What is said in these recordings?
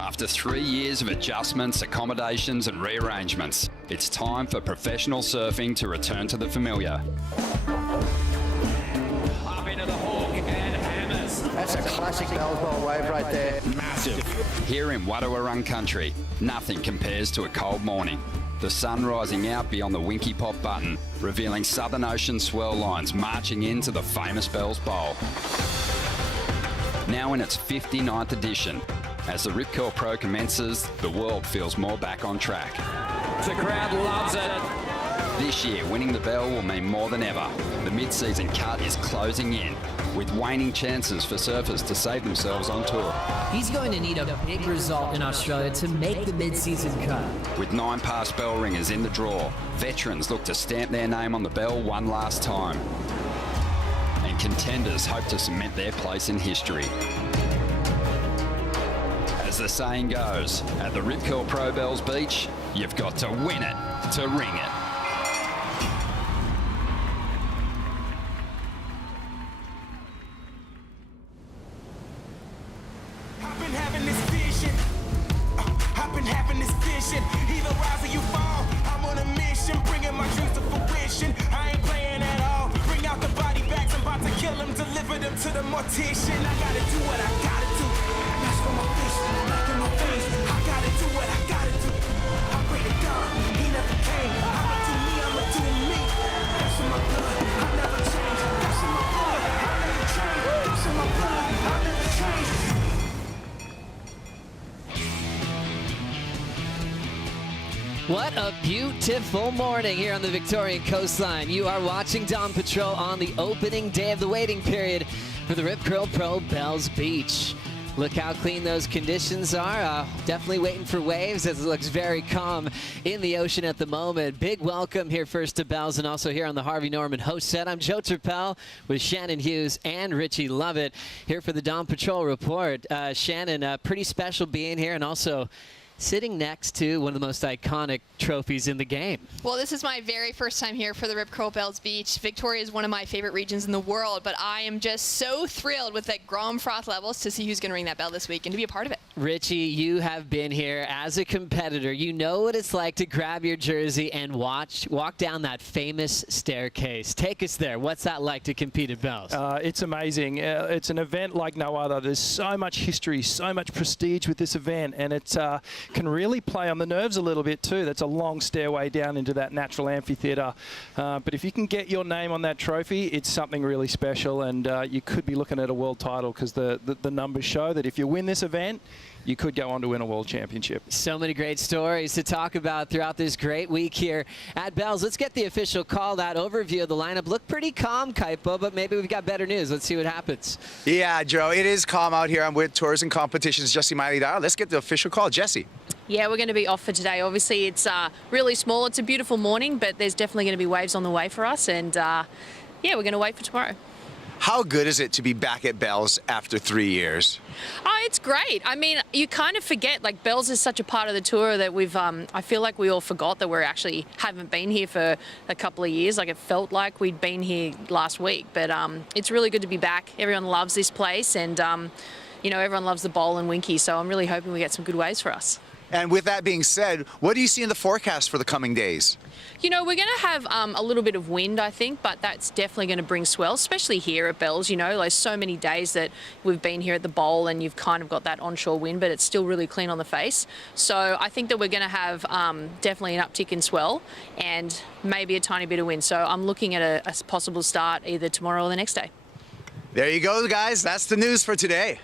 After 3 years of adjustments, accommodations and rearrangements, it's time for professional surfing to return to the familiar. Up into the hawk and hammers. That's a classic Bells Bowl wave right there. Massive. Here in Wadawurrung country, nothing compares to a cold morning. The sun rising out beyond the Winky Pop button, revealing Southern Ocean swell lines marching into the famous Bells Bowl. Now in its 59th edition, as the Rip Curl Pro commences, the world feels more back on track. The crowd loves it. This year, winning the bell will mean more than ever. The mid-season cut is closing in, with waning chances for surfers to save themselves on tour. He's going to need a big result in Australia to make the mid-season cut. With 9 past bell ringers in the draw, veterans look to stamp their name on the bell one last time. And contenders hope to cement their place in history. As the saying goes, at the Rip Curl Pro Bells Beach, you've got to win it to ring it. I've been having this vision. Either rise or you fall. I'm on a mission, bringing my dreams to fruition. I ain't playing at all. Bring out the body bags, I'm about to kill them, deliver them to the mortician. I gotta do what I gotta do. That's for my fish, like in my face. I gotta do what I gotta do. I pray to God, he never came. I'ma do me, I'ma do me. That's in my blood, I never change. That's in my blood, I never change. That's in my blood, I never change. What a beautiful morning here on the Victorian coastline. You are watching Dawn Patrol on the opening day of the waiting period for the Rip Curl Pro Bells Beach. Look how clean those conditions are. Definitely waiting for waves as it looks very calm in the ocean at the moment. Big welcome here first to Bells and also here on the Harvey Norman host set. I'm Joe Turpel with Shannon Hughes and Richie Lovett here for the Dawn Patrol Report. Shannon, pretty special being here and also sitting next to one of the most iconic trophies in the game. Well, this is my very first time here for the Rip Curl Bells Beach. Victoria is one of my favorite regions in the world, but I am just so thrilled with the Grom froth levels to see who's going to ring that bell this week and to be a part of it. Richie, you have been here as a competitor. You know what it's like to grab your jersey and walk down that famous staircase. Take us there. What's that like to compete at Bells? It's amazing. It's an event like no other. There's so much history, so much prestige with this event, and it can really play on the nerves a little bit too. That's a long stairway down into that natural amphitheatre. But if you can get your name on that trophy, it's something really special, and you could be looking at a world title because the numbers show that if you win this event, you could go on to win a world championship. So many great stories to talk about throughout this great week here at Bells. Let's get the official call. That overview of the lineup looked pretty calm, Kaipo, but maybe we've got better news. Let's see what happens. Yeah, Joe, it is calm out here. I'm with Tours and Competitions, Jesse Miley. Let's get the official call. Jesse. Yeah, we're going to be off for today. Obviously, it's really small. It's a beautiful morning, but there's definitely going to be waves on the way for us. And, yeah, we're going to wait for tomorrow. How good is it to be back at Bells after 3 years? Oh, it's great. I mean, you kind of forget, like, Bells is such a part of the tour that we've, I feel like we all forgot that we actually haven't been here for a couple of years. Like, it felt like we'd been here last week. But it's really good to be back. Everyone loves this place. And, you know, everyone loves the bowl and Winky. So I'm really hoping we get some good waves for us. And with that being said, what do you see in the forecast for the coming days? You know, we're going to have a little bit of wind, I think, but that's definitely going to bring swell, especially here at Bells. You know, there's so many days that we've been here at the bowl and you've kind of got that onshore wind, but it's still really clean on the face. So I think that we're going to have definitely an uptick in swell and maybe a tiny bit of wind. So I'm looking at a possible start either tomorrow or the next day. There you go, guys. That's the news for today.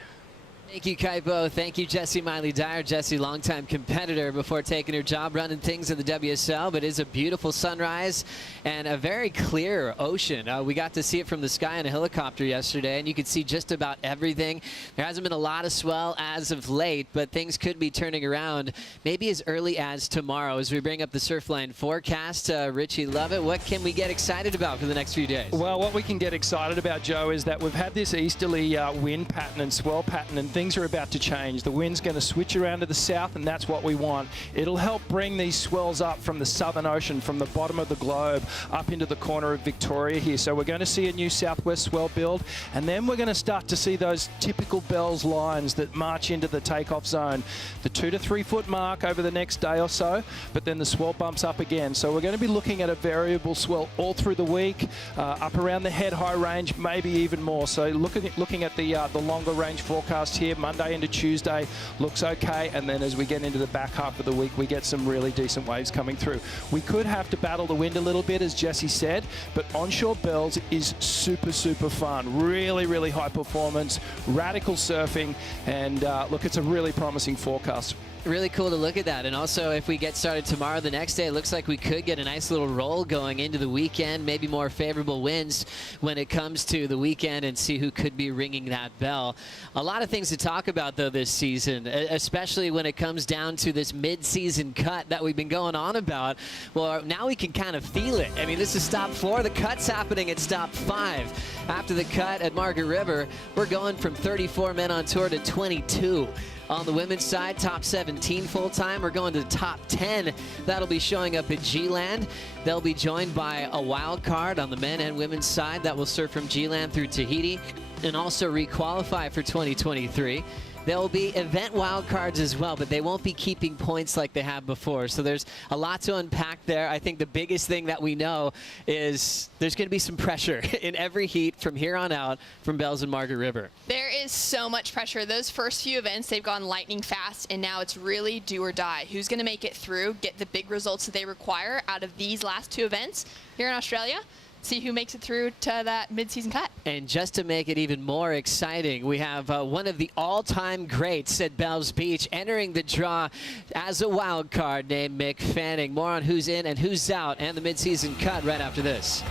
Thank you, Kaipo. Thank you, Jessie Miley-Dyer. Jessie, longtime competitor before taking her job running things in the WSL, but it is a beautiful sunrise and a very clear ocean. We got to see it from the sky in a helicopter yesterday, and you could see just about everything. There hasn't been a lot of swell as of late, but things could be turning around maybe as early as tomorrow. As we bring up the Surfline forecast, Richie Lovett, what can we get excited about for the next few days? Well, what we can get excited about, Joe, is that we've had this easterly wind pattern and swell pattern, and things things are about to change. The wind's going to switch around to the south, and that's what we want. It'll help bring these swells up from the Southern Ocean, from the bottom of the globe, up into the corner of Victoria here. So we're going to see a new southwest swell build, and then we're going to start to see those typical Bell's lines that march into the takeoff zone. The 2 to 3 foot mark over the next day or so, but then the swell bumps up again. So we're going to be looking at a variable swell all through the week, up around the head high range, maybe even more. So looking at the longer range forecast here, Monday into Tuesday looks okay, and then as we get into the back half of the week, we get some really decent waves coming through. We could have to battle the wind a little bit, as Jesse said, but onshore Bells is super fun. Really high performance, radical surfing, and look, it's a really promising forecast. Really cool to look at that. And also, if we get started tomorrow, the next day, it looks like we could get a nice little roll going into the weekend, maybe more favorable winds when it comes to the weekend, and see who could be ringing that bell. A lot of things to talk about, though, this season, especially when it comes down to this mid-season cut that we've been going on about. Well, now we can kind of feel it. I mean, this is stop 4. The cut's happening at stop 5. After the cut at Margaret River, we're going from 34 men on tour to 22. On the women's side, top 17 full-time. We're going to the top 10. That'll be showing up at G-Land. They'll be joined by a wild card on the men and women's side that will surf from G-Land through Tahiti and also re-qualify for 2023. There will be event wildcards as well, but they won't be keeping points like they have before. So there's a lot to unpack there. I think the biggest thing that we know is there's going to be some pressure in every heat from here on out from Bells and Margaret River. There is so much pressure. Those first few events, they've gone lightning fast, and now it's really do or die. Who's going to make it through, get the big results that they require out of these last 2 events here in Australia? See who makes it through to that mid-season cut. And just to make it even more exciting, we have one of the all-time greats at Bells Beach entering the draw as a wild card named Mick Fanning. More on who's in and who's out and the mid-season cut right after this.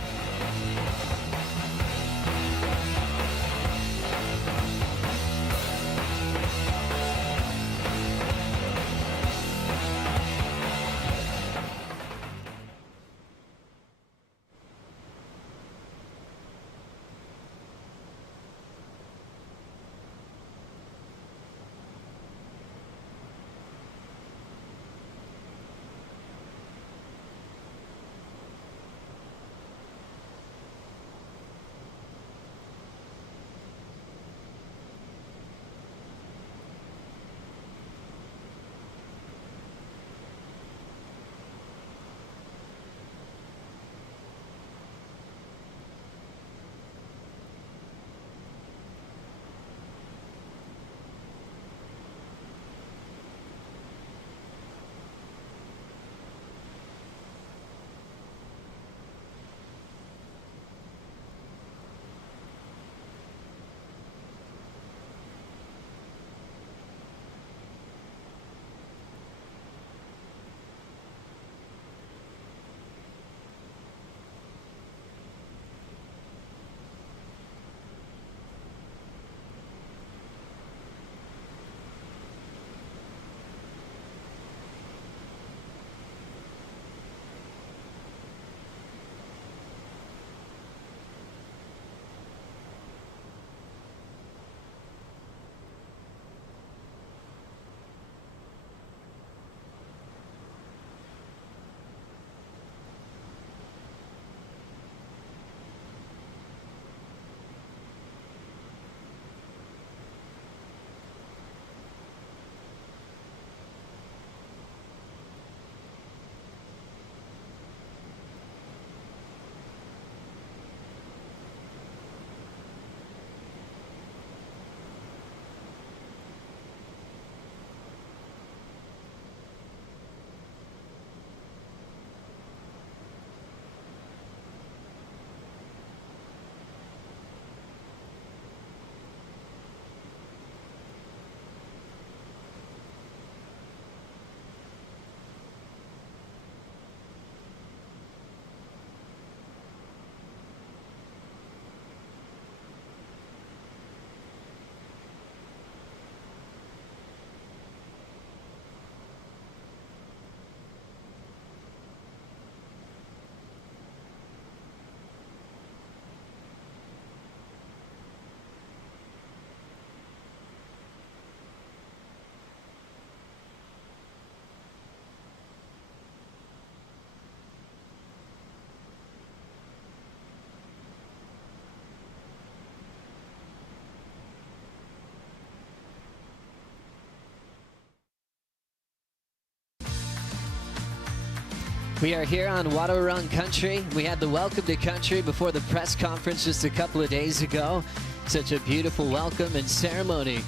We are here on Wadawurrung country. We had the welcome to country before the press conference just a couple of days ago. Such a beautiful welcome and ceremony,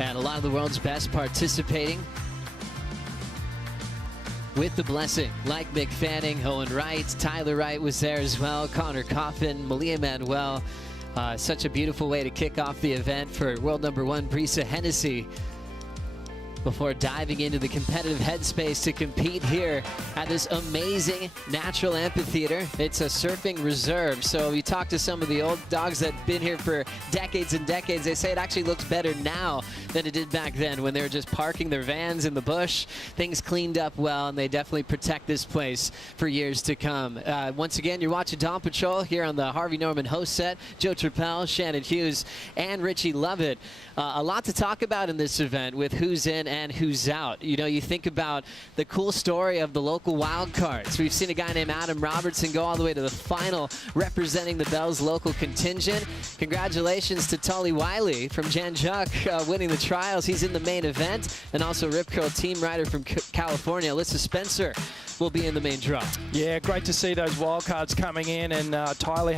and a lot of the world's best participating with the blessing, like Mick Fanning, Owen Wright, Tyler Wright was there as well, Connor Coffin, Malia Manuel. Such a beautiful way to kick off the event for world number 1, Brisa Hennessy, before diving into the competitive headspace to compete here at this amazing natural amphitheater. It's a surfing reserve, so you talk to some of the old dogs that have been here for decades and decades, they say it actually looks better now than it did back then when they were just parking their vans in the bush. Things cleaned up well, and they definitely protect this place for years to come. Once again, you're watching Dawn Patrol here on the Harvey Norman host set. Joe Trappell, Shannon Hughes, and Richie Lovett. A lot to talk about in this event with who's in and who's out. You know, you think about the cool story of the local wild cards. We've seen a guy named Adam Robertson go all the way to the final representing the Bell's local contingent. Congratulations to Tully Wiley from Janjuk winning the trials. He's in the main event. And also Rip Curl team rider from California, Alyssa Spencer, will be in the main draw. Yeah, great to see those wild cards coming in, and Tully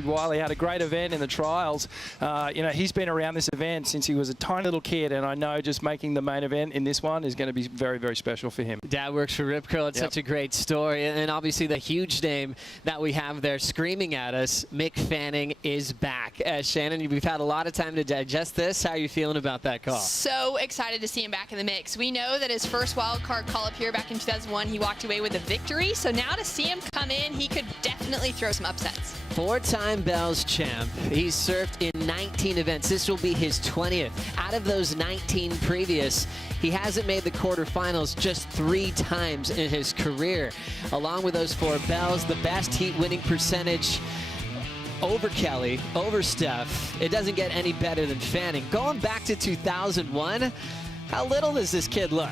Wiley had a great event in the trials. You know, he's been around this event since he was a tiny little kid, and I know just making the main event in this one is going to be very, very special for him. Dad works for Rip Curl. It's such a great story, and obviously the huge name that we have there screaming at us, Mick Fanning is back. Shannon, we've had a lot of time to digest this. How are you feeling about that call? So excited to see him back in the mix. We know that his first wild card call up here back in 2001, he walked away with a victory. So now to see him come in, he could definitely throw some upsets. 4-time Bell's champ. He's surfed in 19 events. This will be his 20th. Out of those 19 previous, he hasn't made the quarterfinals just 3 times in his career. Along with those 4 Bells, the best heat winning percentage over Kelly, over Steph. It doesn't get any better than Fanning. Going back to 2001, how little does this kid look?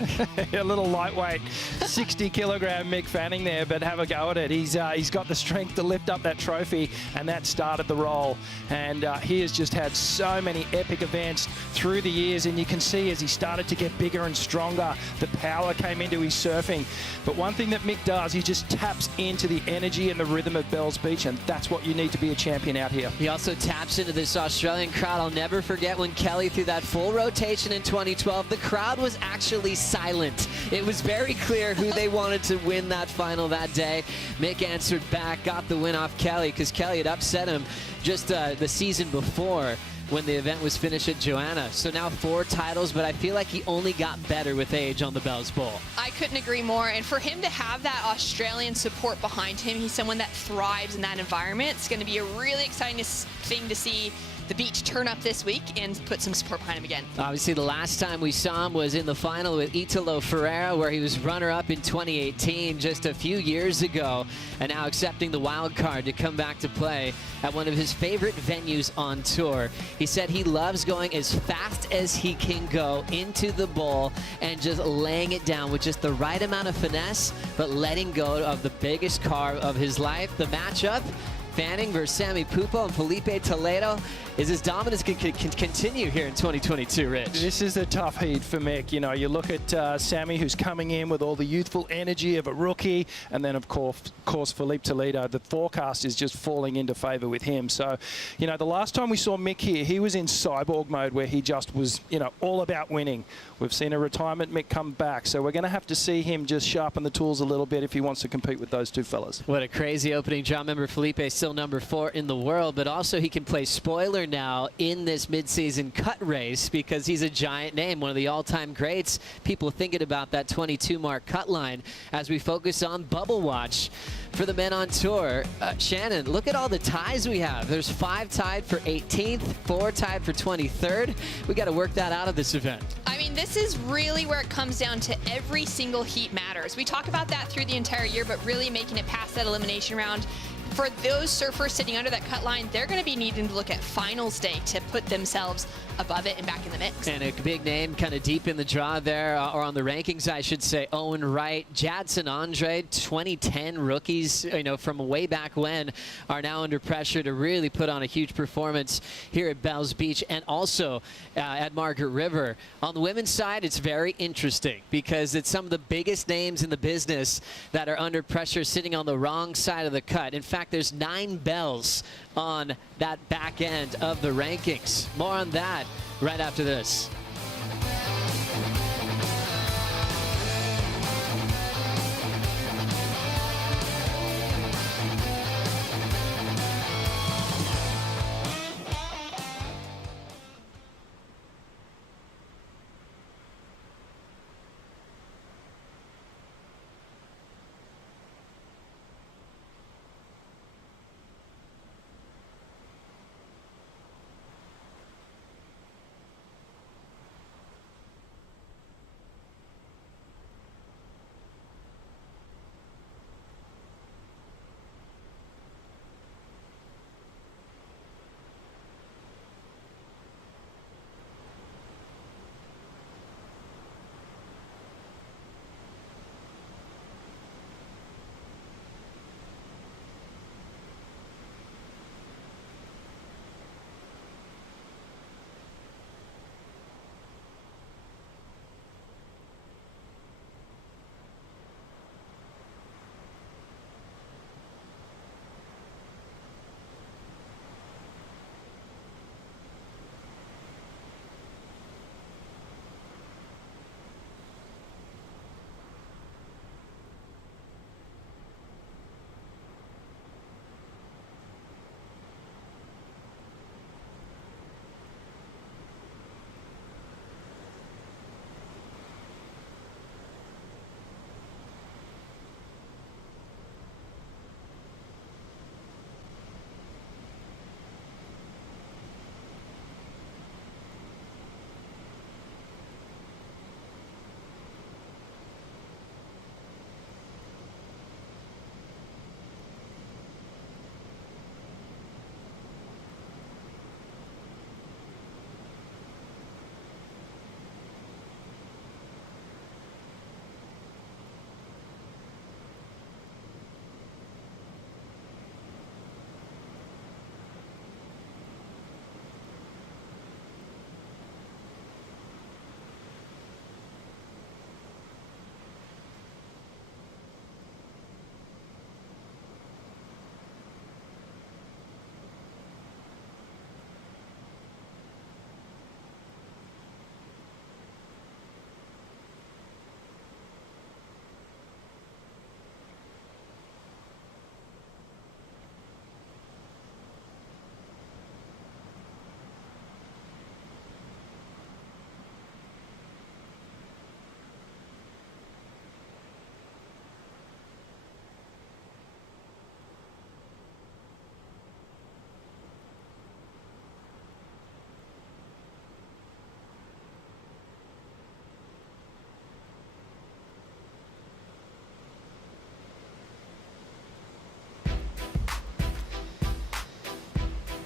A little lightweight, 60-kilogram Mick Fanning there, but have a go at it. He's got the strength to lift up that trophy, and that started the roll. And he has just had so many epic events through the years, and you can see as he started to get bigger and stronger, the power came into his surfing. But one thing that Mick does, he just taps into the energy and the rhythm of Bells Beach, and that's what you need to be a champion out here. He also taps into this Australian crowd. I'll never forget when Kelly threw that full rotation in 2012. The crowd was actually silent. It was very clear who they wanted to win that final that day. Mick answered back, got the win off Kelly, because Kelly had upset him just the season before when the event was finished at Joanna. So now 4 titles, but I feel like he only got better with age on the Bells Bowl. I couldn't agree more. And for him to have that Australian support behind him, he's someone that thrives in that environment. It's going to be a really exciting thing to see the beach turn up this week and put some support behind him again. Obviously, the last time we saw him was in the final with Italo Ferreira, where he was runner-up in 2018, just a few years ago, and now accepting the wild card to come back to play at one of his favorite venues on tour. He said he loves going as fast as he can go into the bowl and just laying it down with just the right amount of finesse, but letting go of the biggest carve of his life. The matchup, Fanning versus Sammy Pupo and Felipe Toledo. Is his dominance can continue here in 2022, Rich? This is a tough heat for Mick. You know, you look at Sammy, who's coming in with all the youthful energy of a rookie, and then, of course, Felipe Toledo. The forecast is just falling into favour with him. So, you know, the last time we saw Mick here, he was in cyborg mode where he just was, you know, all about winning. We've seen a retirement Mick come back, so we're going to have to see him just sharpen the tools a little bit if he wants to compete with those 2 fellas. What a crazy opening draw. Remember, Felipe is still number 4 in the world, but also he can play spoiler now in this midseason cut race because he's a giant name, one of the all-time greats. People thinking about that 22-mark cut line as we focus on Bubble Watch for the men on tour. Shannon, look at all the ties we have. There's 5 tied for 18th, 4 tied for 23rd. We got to work that out of this event. I mean, this is really where it comes down to every single heat matters. We talk about that through the entire year, but really making it past that elimination round, for those surfers sitting under that cut line, they're going to be needing to look at finals day to put themselves above it and back in the mix. And a big name kind of deep in the draw there, or on the rankings, I should say, Owen Wright, Jadson Andre, 2010 rookies, from way back when, are now under pressure to really put on a huge performance here at Bells Beach and also at Margaret River. On the women's side, it's very interesting because it's some of the biggest names in the business that are under pressure sitting on the wrong side of the cut. In fact, there's 9 bells on that back end of the rankings. More on that right after this.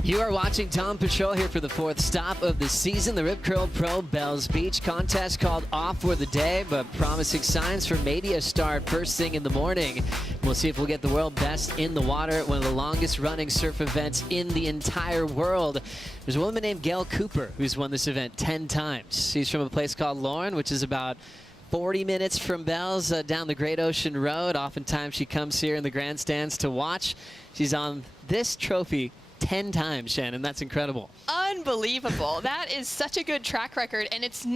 You are watching Dawn Patrol here for the 4th stop of the season, the Rip Curl Pro Bells Beach contest called Off for the Day, but promising signs for maybe a start first thing in the morning. We'll see if we'll get the world best in the water at one of the longest running surf events in the entire world. There's a woman named Gail Cooper who's won this event 10 times. She's from a place called Lauren, which is about 40 minutes from Bells down the Great Ocean Road. Oftentimes she comes here in the grandstands to watch. She's on this trophy 10 times, Shannon. That's incredible. Unbelievable. That is such a good track record, and it's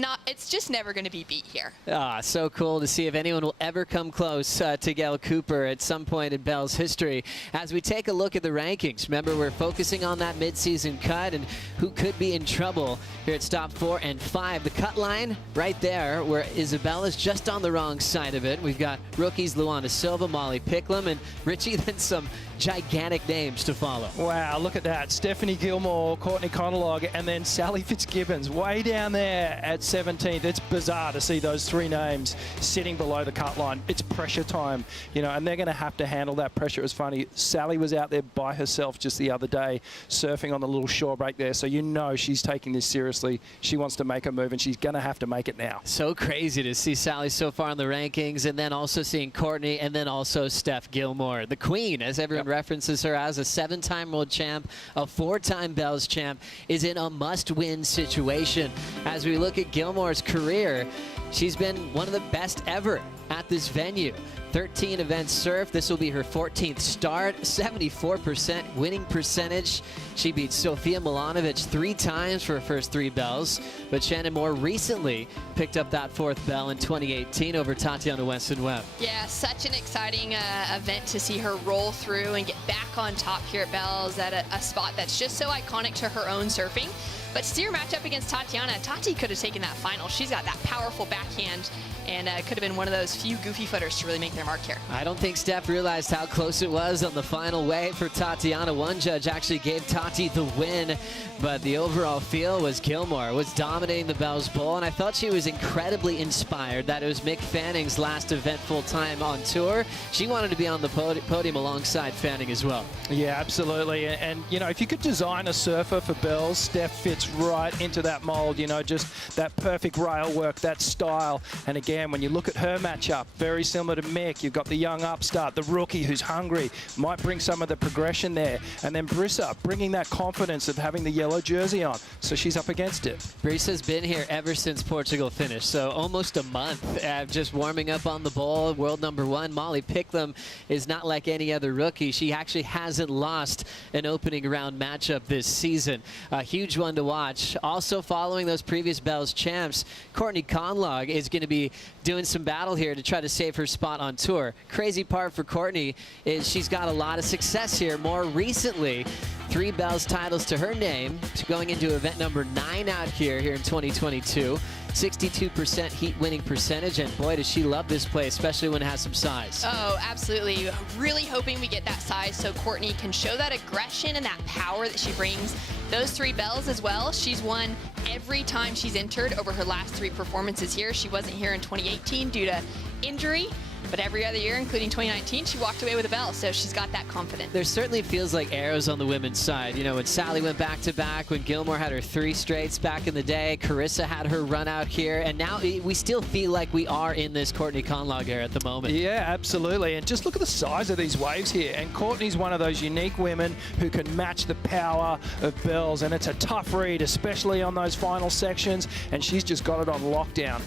just never going to be beat here. So cool to see if anyone will ever come close to Gail Cooper at some point in Bell's history. As we take a look at the rankings, remember we're focusing on that midseason cut and who could be in trouble here at stop 4 and 5. The cut line right there where Isabella's just on the wrong side of it. We've got rookies Luana Silva, Molly Picklum, and Richie, then some gigantic names to follow. Wow, look at that. Stephanie Gilmore, Courtney Conalog, and then Sally Fitzgibbons way down there at 17th. It's bizarre to see those three names sitting below the cut line. It's pressure time, you know, and they're going to have to handle that pressure. It was funny. Sally was out there by herself just the other day surfing on the little shore break there, so you know she's taking this seriously. She wants to make a move, and she's going to have to make it now. So crazy to see Sally so far in the rankings, and then also seeing Courtney, and then also Steph Gilmore, the queen, as everyone references her as, a 7-time world champ, a 4-time Bells champ, is in a must-win situation. As we look at Gilmore's career, she's been one of the best ever at this venue. 13 events surfed. This will be her 14th start. 74% winning percentage. She beat Sofia Milanovic 3 times for her first 3 bells. But Shannon more recently picked up that 4th bell in 2018 over Tatiana Weston-Webb. Yeah, such an exciting event to see her roll through and get back on top here at Bells at a spot that's just so iconic to her own surfing. But to see her match up against Tatiana, Tati could have taken that final. She's got that powerful backhand, and could have been one of those few goofy footers to really make their mark here. I don't think Steph realized how close it was on the final wave for Tatiana. One judge actually gave Tati the win, but the overall feel was Gilmore was dominating the Bells Bowl, and I thought she was incredibly inspired that it was Mick Fanning's last event full-time on tour. She wanted to be on the podium alongside Fanning as well. Yeah, absolutely. And you know, if you could design a surfer for Bells, Steph fits right into that mold, you know, just that perfect rail work, that style. And again, when you look at her matchup, very similar to Mick. You've got the young upstart, the rookie who's hungry, might bring some of the progression there. And then Brissa bringing that confidence of having the yellow jersey on. So she's up against it. Brissa's been here ever since Portugal finished, so almost a month just warming up on the bowl. World #1, Molly Picklum, is not like any other rookie. She actually hasn't lost an opening round matchup this season. A huge one to watch. Also following those previous Bells champs, Courtney Conalog is going to be doing some battle here to try to save her spot on tour. Crazy part for Courtney is she's got a lot of success here. More recently, 3 Bells titles to her name, going into event #9 out here in 2022. 62% heat winning percentage, and boy, does she love this play, especially when it has some size. Oh, absolutely. Really hoping we get that size so Courtney can show that aggression and that power that she brings. Those 3 bells as well. She's won every time she's entered over her last 3 performances here. She wasn't here in 2018 due to injury, but every other year, including 2019, she walked away with a bell, so she's got that confidence. There certainly feels like arrows on the women's side. You know, when Sally went back-to-back, when Gilmore had her 3 straights back in the day, Carissa had her run out here, and now we still feel like we are in this Courtney Conalog era at the moment. Yeah, absolutely. And just look at the size of these waves here. And Courtney's one of those unique women who can match the power of bells, and it's a tough read, especially on those final sections, and she's just got it on lockdown.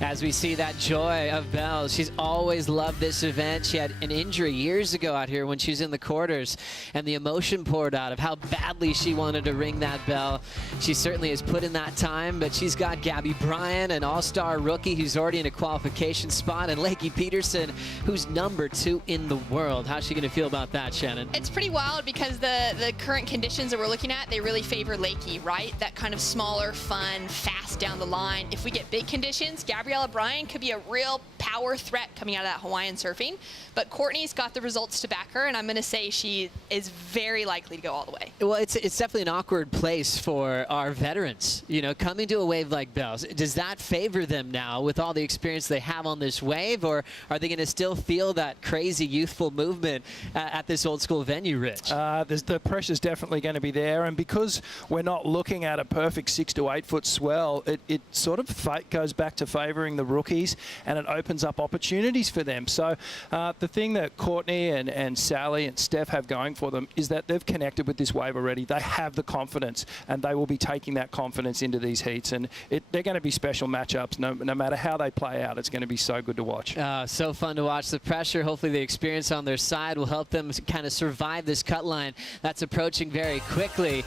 As we see that joy of bells, she's always loved this event. She had an injury years ago out here when she was in the quarters, and the emotion poured out of how badly she wanted to ring that bell. She certainly has put in that time, but she's got Gabby Bryan, an all-star rookie who's already in a qualification spot, and Lakey Peterson, who's #2 in the world. How's she going to feel about that, Shannon? It's pretty wild because the current conditions that we're looking at, they really favor Lakey, right? That kind of smaller, fun, fast down the line. If we get big conditions, Gabriella Bryan could be a real power threat coming out of that Hawaiian surfing, but Courtney's got the results to back her, and I'm going to say she is very likely to go all the way. Well, it's definitely an awkward place for our veterans, you know, coming to a wave like Bells. Does that favor them now with all the experience they have on this wave, or are they going to still feel that crazy youthful movement at this old school venue, Rich? The pressure's definitely going to be there, and because we're not looking at a perfect 6 to 8 foot swell, it sort of goes back to favoring the rookies, and it opens up opportunities for them. So the thing that Courtney and Sally and Steph have going for them is that they've connected with this wave already. They have the confidence, and they will be taking that confidence into these heats, and they're going to be special matchups. No matter how they play out, it's going to be so good to watch. So fun to watch. The pressure, hopefully the experience on their side will help them kind of survive this cut line that's approaching very quickly.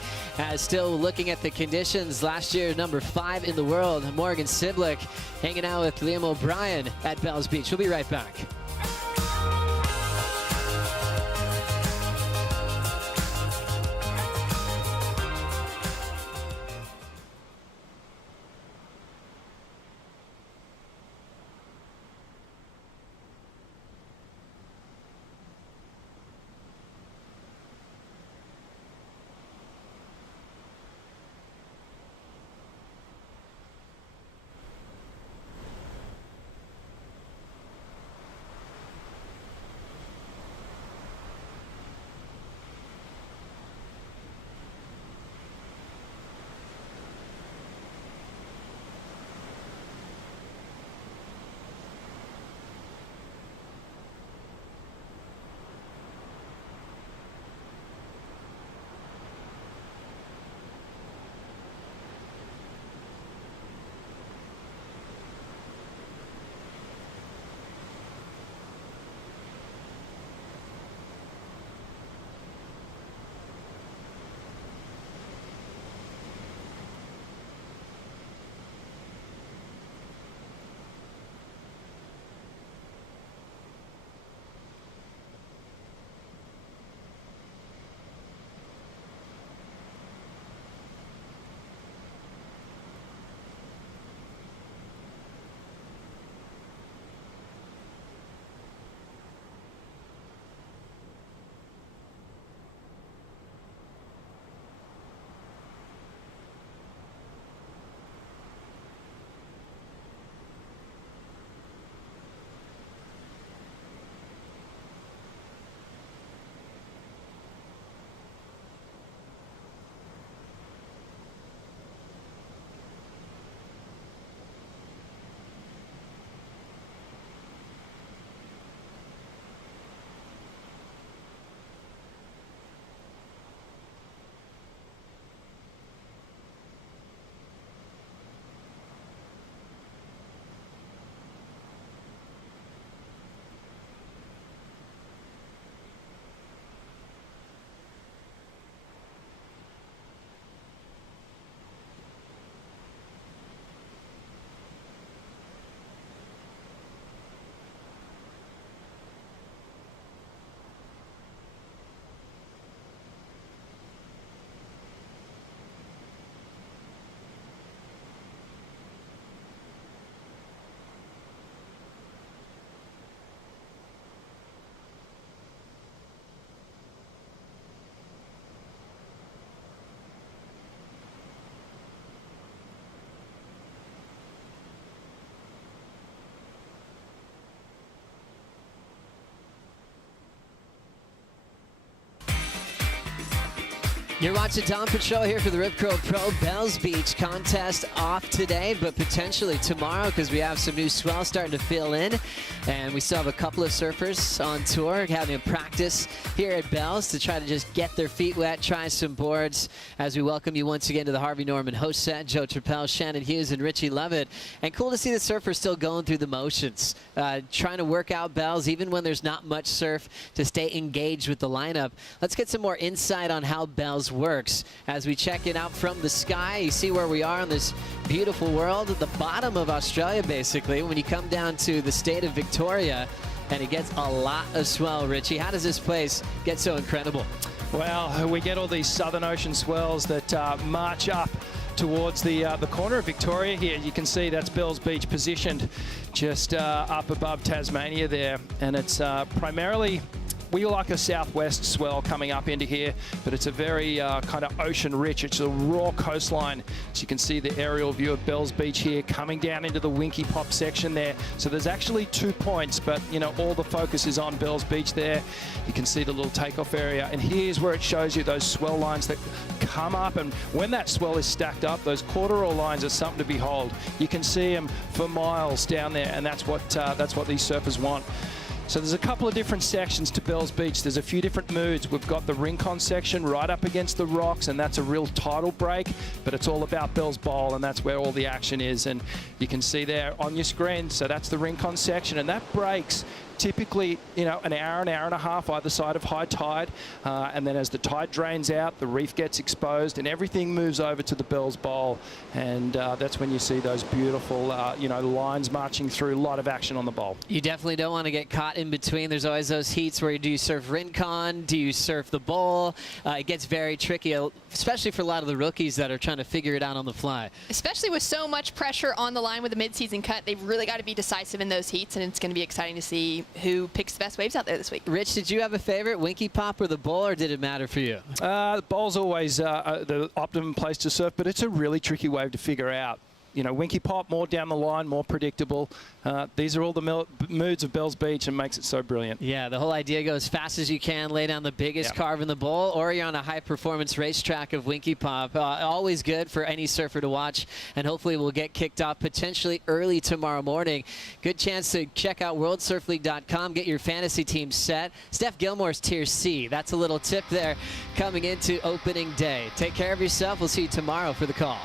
Still looking at the conditions, last year #5 in the world, Morgan Siblick hanging out with Liam O'Brien at Bells Beach. We'll be right back. You're watching Dawn Patrol here for the Rip Curl Pro Bells Beach contest off today, but potentially tomorrow because we have some new swell starting to fill in. And we still have a couple of surfers on tour having a practice here at Bells to try to just get their feet wet, try some boards as we welcome you once again to the Harvey Norman host set. Joe Trappell, Shannon Hughes, and Richie Lovett. And cool to see the surfers still going through the motions, trying to work out Bells even when there's not much surf to stay engaged with the lineup. Let's get some more insight on how Bells works as we check it out from the sky. You see where we are on this beautiful world at the bottom of Australia, basically, when you come down to the state of Victoria, and it gets a lot of swell. Richie, how does this place get so incredible? Well, we get all these Southern Ocean swells that march up towards the corner of Victoria here. You can see that's Bells Beach positioned just up above Tasmania there, and it's primarily, we like a southwest swell coming up into here, but it's a very kind of ocean rich. It's a raw coastline. So you can see the aerial view of Bells Beach here coming down into the Winky Pop section there. So there's actually 2 points, but you know, all the focus is on Bells Beach there. You can see the little takeoff area, and here's where it shows you those swell lines that come up, and when that swell is stacked up, those corduroy lines are something to behold. You can see them for miles down there, and that's what these surfers want. So there's a couple of different sections to Bells Beach. There's a few different moods. We've got the Rincon section right up against the rocks, and that's a real tidal break, but it's all about Bells Bowl, and that's where all the action is. And you can see there on your screen, so that's the Rincon section, and that breaks typically, you know, an hour and a half either side of high tide, and then as the tide drains out, the reef gets exposed and everything moves over to the Bells Bowl, and that's when you see those beautiful, you know, lines marching through. A lot of action on the bowl. You definitely don't want to get caught in between. There's always those heats where do you surf Rincon, do you surf the bowl? It gets very tricky, especially for a lot of the rookies that are trying to figure it out on the fly. Especially with so much pressure on the line with the mid-season cut, they've really got to be decisive in those heats, and it's going to be exciting to see who picks the best waves out there this week. Rich, did you have a favorite, Winky Pop or the bowl, or did it matter for you? The bowl's always the optimum place to surf, but it's a really tricky wave to figure out. You know, Winky Pop, more down the line, more predictable. These are all the moods of Bells Beach and makes it so brilliant. Yeah, the whole idea, go as fast as you can, lay down the biggest carve in the bowl, or you're on a high-performance racetrack of Winky Pop. Always good for any surfer to watch, and hopefully we'll get kicked off potentially early tomorrow morning. Good chance to check out worldsurfleague.com, get your fantasy team set. Steph Gilmore's Tier C. That's a little tip there coming into opening day. Take care of yourself. We'll see you tomorrow for the call.